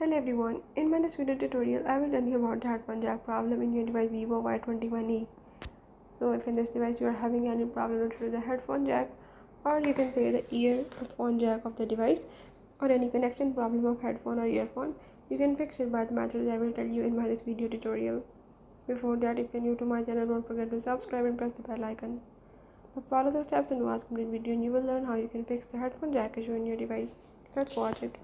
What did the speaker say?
Hello everyone, in my this video tutorial I will tell you about the headphone jack problem in your device Vivo Y21e. So if in this device you are having any problem related to the headphone jack, or you can say the earphone jack of the device, or any connection problem of headphone or earphone, you can fix it by the methods I will tell you in my this video tutorial. Before that, if you are new to my channel, don't forget to subscribe and press the bell icon. Now follow the steps and watch complete video and you will learn how you can fix the headphone jack issue in your device. Let's watch it.